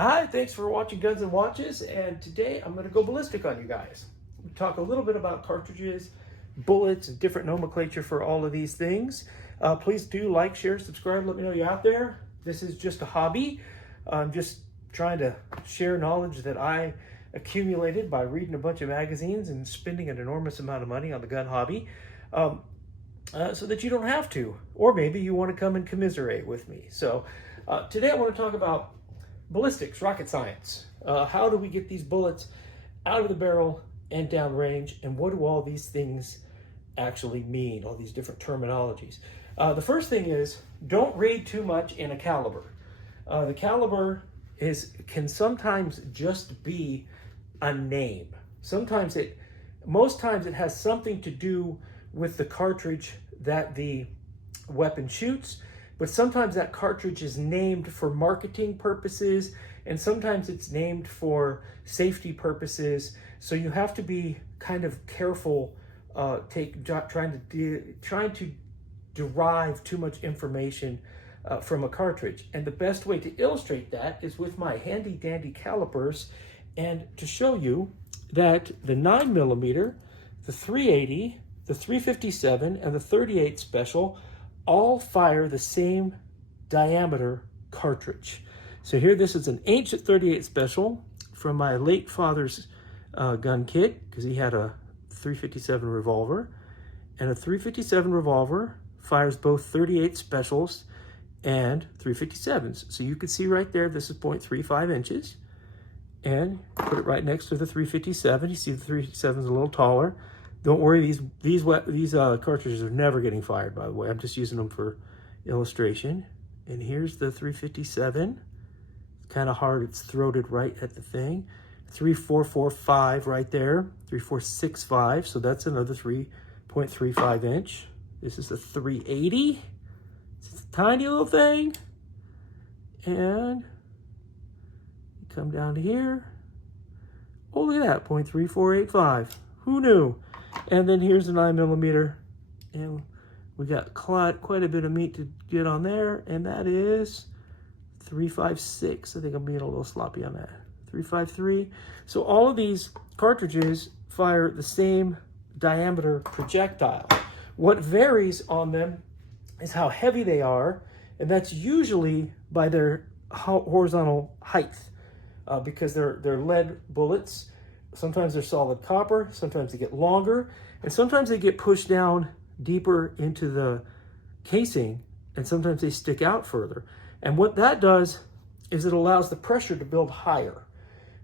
Hi, thanks for watching Guns and Watches, and today I'm going to go ballistic on you guys. We talk a little bit about cartridges, bullets, and different nomenclature for all of these things. Please do like, share, subscribe, let me know you're out there. This is just a hobby. I'm just trying to share knowledge that I accumulated by reading a bunch of magazines and spending an enormous amount of money on the gun hobby, so that you don't have to, or maybe you want to come and commiserate with me. So today I want to talk about ballistics, rocket science. How do we get these bullets out of the barrel and downrange, and what do all these things actually mean, all these different terminologies? The first thing is, don't read too much in a caliber. The caliber can sometimes just be a name. Most times it has something to do with the cartridge that the weapon shoots, but sometimes that cartridge is named for marketing purposes, and sometimes it's named for safety purposes. So you have to be kind of careful trying to derive too much information from a cartridge. And the best way to illustrate that is with my handy dandy calipers, and to show you that the 9mm, the 380, the 357, and the 38 Special all fire the same diameter cartridge. So here, this is an ancient 38 Special from my late father's gun kit, because he had a 357 revolver, and a 357 revolver fires both 38 Specials and 357s. So you can see right there, this is 0.35 inches, and put it right next to the 357. You see the 357 is a little taller. Don't worry, these cartridges are never getting fired, by the way. I'm just using them for illustration. And here's the 357. It's kind of hard. It's throated right at the thing. 3445 right there. 3465. So that's another 3.35 inch. This is the 380. It's a tiny little thing. And you come down to here. Oh, look at that, 0.3485. Who knew? And then here's the 9mm, and we got quite a bit of meat to get on there, and that is 356. I think I'm being a little sloppy on that. 353. So all of these cartridges fire the same diameter projectile. What varies on them is how heavy they are, and that's usually by their horizontal height, because they're lead bullets. Sometimes they're solid copper, sometimes they get longer, and sometimes they get pushed down deeper into the casing, and sometimes they stick out further. And what that does is it allows the pressure to build higher.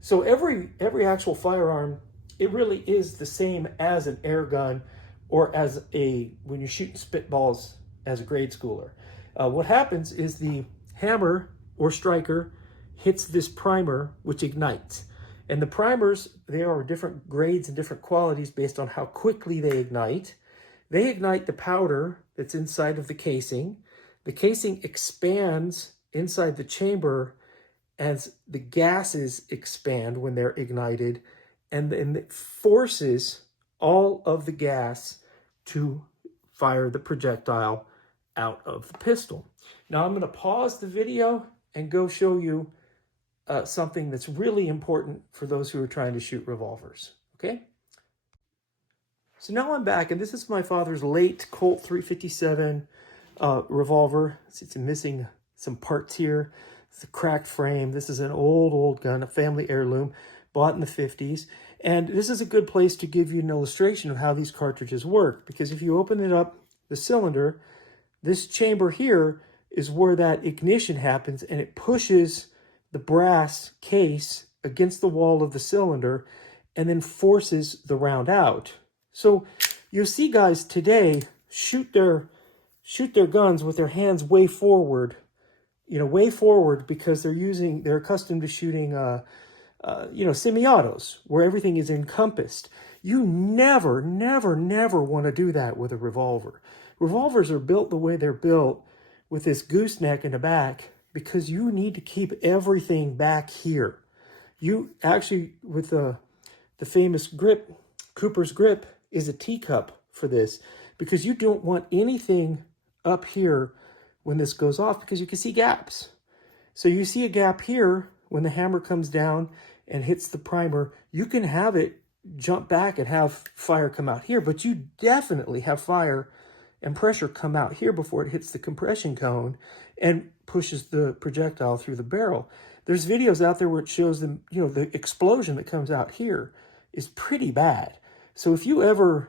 So every actual firearm, it really is the same as an air gun, or when you're shooting spitballs as a grade schooler. What happens is the hammer or striker hits this primer, which ignites. And the primers, they are different grades and different qualities based on how quickly they ignite. They ignite the powder that's inside of the casing. The casing expands inside the chamber as the gases expand when they're ignited, and then it forces all of the gas to fire the projectile out of the pistol. Now I'm going to pause the video and go show you something that's really important for those who are trying to shoot revolvers, okay? So now I'm back, and this is my father's late Colt 357 revolver. It's missing some parts here. It's a cracked frame. This is an old gun, a family heirloom, bought in the 50s. And this is a good place to give you an illustration of how these cartridges work, because if you open it up, the cylinder, this chamber here is where that ignition happens, and it pushes the brass case against the wall of the cylinder and then forces the round out. So you'll see guys today shoot their guns with their hands way forward, way forward, because they're accustomed to shooting semi-autos where everything is encompassed. You never want to do that with a revolver. Revolvers are built the way they're built, with this gooseneck in the back, because you need to keep everything back here. You actually, with the famous grip, Cooper's grip is a teacup for this, because you don't want anything up here when this goes off, because you can see gaps. So you see a gap here, when the hammer comes down and hits the primer, you can have it jump back and have fire come out here, but you definitely have fire and pressure come out here before it hits the compression cone and pushes the projectile through the barrel. There's videos out there where it shows them, you know, the explosion that comes out here is pretty bad. So if you ever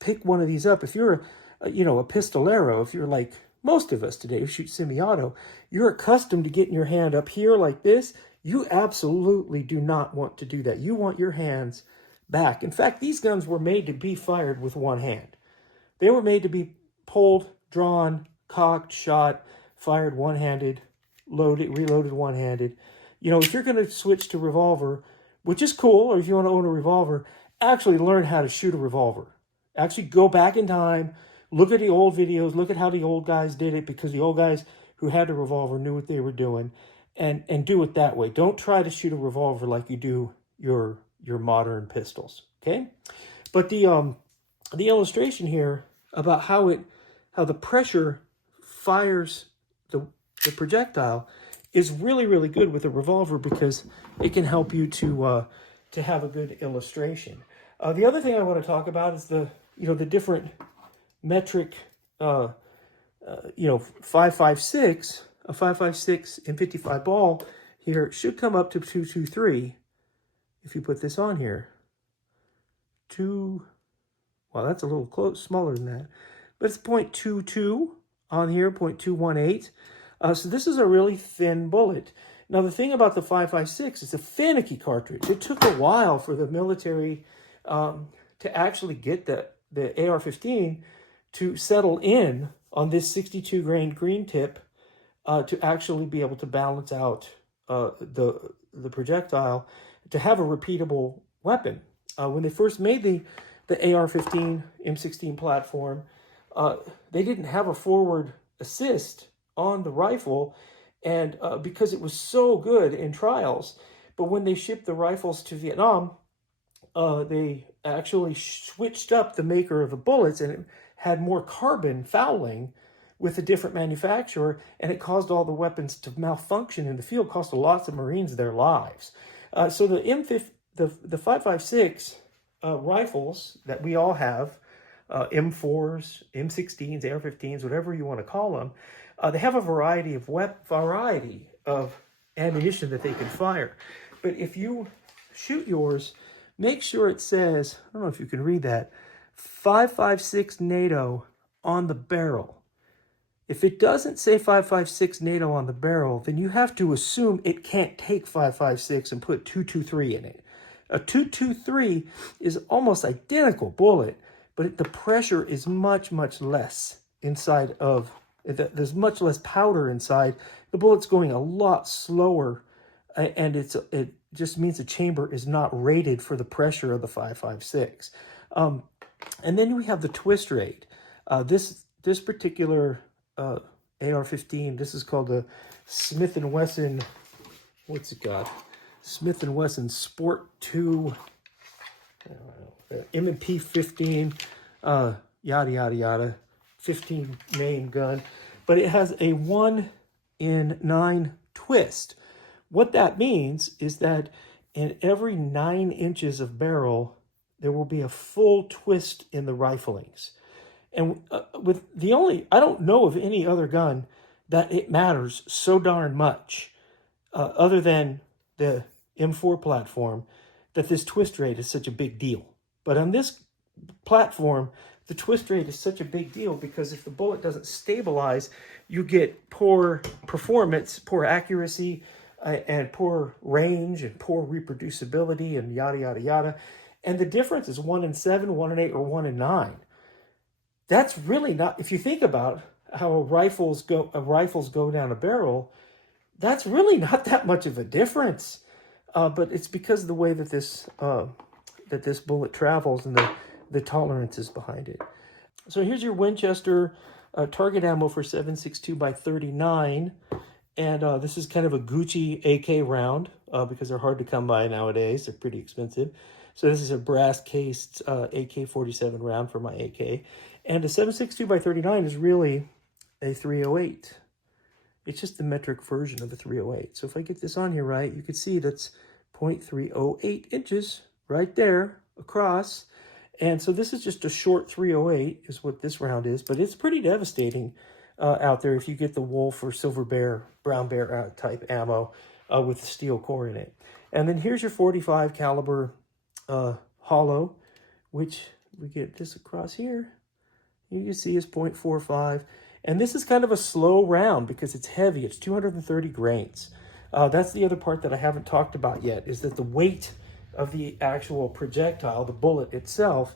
pick one of these up, if you're you know, a pistolero, if you're like most of us today who shoot semi-auto, you're accustomed to getting your hand up here like this. You absolutely do not want to do that. You want your hands back. In fact, these guns were made to be fired with one hand. They were made to be pulled, drawn, cocked, shot, fired one-handed, loaded, reloaded one-handed. You know, if you're going to switch to revolver, which is cool, or if you want to own a revolver, actually learn how to shoot a revolver. Actually go back in time, look at the old videos, look at how the old guys did it, because the old guys who had a revolver knew what they were doing, and do it that way. Don't try to shoot a revolver like you do your modern pistols, okay? But the illustration here about how the pressure fires the projectile is really, really good with a revolver, because it can help you to have a good illustration. The other thing I want to talk about is the different metric, 5.56, a 5.56 M55 ball here should come up to 223 if you put this on here. Well, that's a little smaller than that, but it's 0.22 on here, 0.218. So this is a really thin bullet. Now, the thing about the 5.56, it's a finicky cartridge. It took a while for the military to actually get the AR-15 to settle in on this 62 grain green tip to actually be able to balance out the projectile to have a repeatable weapon. When they first made the AR-15 M16 platform, they didn't have a forward assist on the rifle, and because it was so good in trials. But when they shipped the rifles to Vietnam, they actually switched up the maker of the bullets, and it had more carbon fouling with a different manufacturer, and it caused all the weapons to malfunction in the field, cost lots of Marines their lives. So the 5.56 rifles that we all have, M4s, M16s, AR-15s, whatever you want to call them, they have a variety of ammunition that they can fire. But if you shoot yours, make sure it says, I don't know if you can read that, 5.56 NATO on the barrel. If it doesn't say 5.56 NATO on the barrel, then you have to assume it can't take 5.56 and put 223 in it. A 223 is almost identical bullet, but the pressure is much, much less inside of, there's much less powder inside. The bullet's going a lot slower, and it just means the chamber is not rated for the pressure of the 5.56. And then we have the twist rate. This particular AR-15, this is called the Smith & Wesson, what's it got? Smith & Wesson Sport 2, M&P 15, yada, yada, yada, 15 main gun. But it has a 1 in 9 twist. What that means is that in every 9 inches of barrel, there will be a full twist in the riflings. And I don't know of any other gun that it matters so darn much, other than the M4 platform, that this twist rate is such a big deal. But on this platform, the twist rate is such a big deal because if the bullet doesn't stabilize, you get poor performance, poor accuracy, and poor range, and poor reproducibility, and yada, yada, yada. And the difference is 1 in 7, 1 in 8, or 1 in 9. That's really not, if you think about how rifles go down a barrel, that's really not that much of a difference. But it's because of the way that this bullet travels and the tolerances behind it. So here's your Winchester target ammo for 7.62 by 39. And this is kind of a Gucci AK round because they're hard to come by nowadays. They're pretty expensive. So this is a brass-cased AK-47 round for my AK. And a 7.62 by 39 is really a 308. It's just the metric version of a 308. So if I get this on here right, you can see that's 0.308 inches right there across. And so this is just a short 308 is what this round is, but it's pretty devastating out there if you get the wolf or silver bear, brown bear type ammo with the steel core in it. And then here's your 45 caliber hollow, which we get this across here. You can see is 0.45. And this is kind of a slow round because it's heavy. It's 230 grains. That's the other part that I haven't talked about yet, is that the weight of the actual projectile, the bullet itself,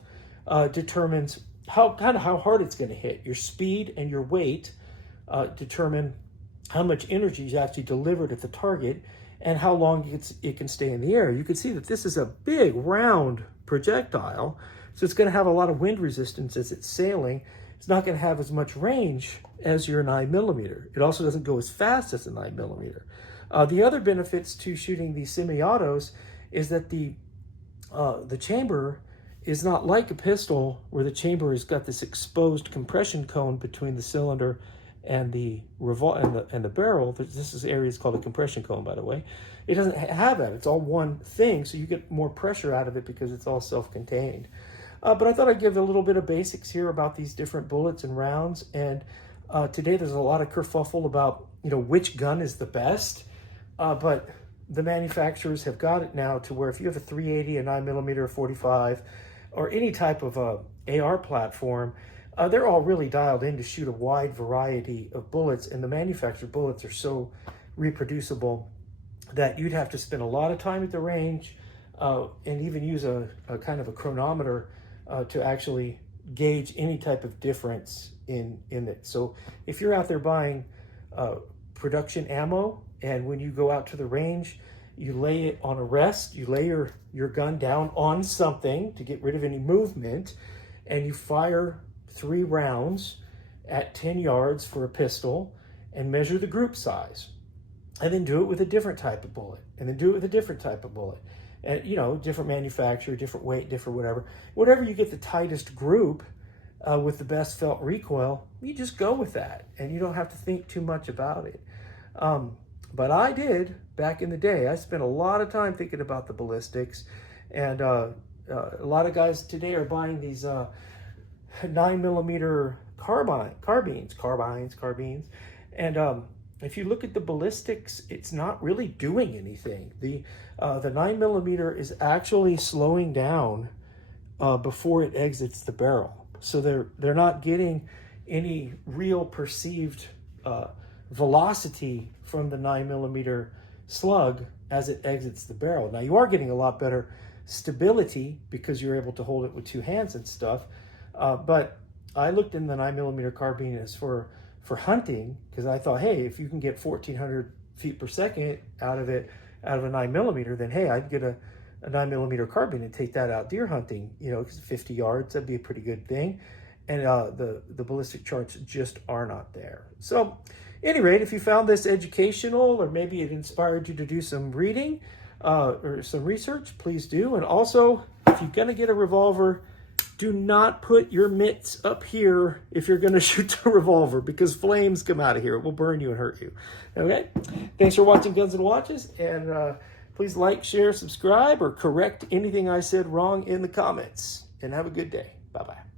determines how hard it's going to hit. Your speed and your weight determine how much energy is actually delivered at the target and how long it can stay in the air. You can see that this is a big round projectile, so it's going to have a lot of wind resistance as it's sailing. It's not going to have as much range as your 9mm. It also doesn't go as fast as a 9mm. The other benefits to shooting these semi-autos is that the chamber is not like a pistol where the chamber has got this exposed compression cone between the cylinder and the barrel. This area is called a compression cone, by the way. It doesn't have that. It's all one thing, so you get more pressure out of it because it's all self-contained. But I thought I'd give a little bit of basics here about these different bullets and rounds. And today there's a lot of kerfuffle about, which gun is the best. But the manufacturers have got it now to where if you have a 380, a 9mm, a 45, or any type of AR platform, they're all really dialed in to shoot a wide variety of bullets. And the manufactured bullets are so reproducible that you'd have to spend a lot of time at the range and even use a kind of a chronometer to actually gauge any type of difference in it. So if you're out there buying production ammo, and when you go out to the range, you lay it on a rest, you lay your gun down on something to get rid of any movement, and you fire 3 rounds at 10 yards for a pistol and measure the group size. And then do it with a different type of bullet, and then do it with a different type of bullet. And, different manufacturer, different weight, different whatever. Whatever you get the tightest group with the best felt recoil, you just go with that, and you don't have to think too much about it. But I did back in the day. I spent a lot of time thinking about the ballistics, and a lot of guys today are buying these 9mm carbines, and if you look at the ballistics, it's not really doing anything. The 9mm is actually slowing down before it exits the barrel, so they're not getting any real perceived velocity from the 9mm slug as it exits the barrel. Now you are getting a lot better stability because you're able to hold it with 2 hands and stuff. But I looked in the 9mm carbine as for hunting, because I thought, hey, if you can get 1,400 feet per second out of a 9mm, then hey, I'd get a 9mm carbine and take that out deer hunting, because 50 yards, that'd be a pretty good thing. And the ballistic charts just are not there. So at any rate, if you found this educational, or maybe it inspired you to do some reading or some research, please do. And also, if you're going to get a revolver, do not put your mitts up here if you're going to shoot the revolver, because flames come out of here. It will burn you and hurt you. Okay? Thanks for watching Guns and Watches. And please like, share, subscribe, or correct anything I said wrong in the comments. And have a good day. Bye-bye.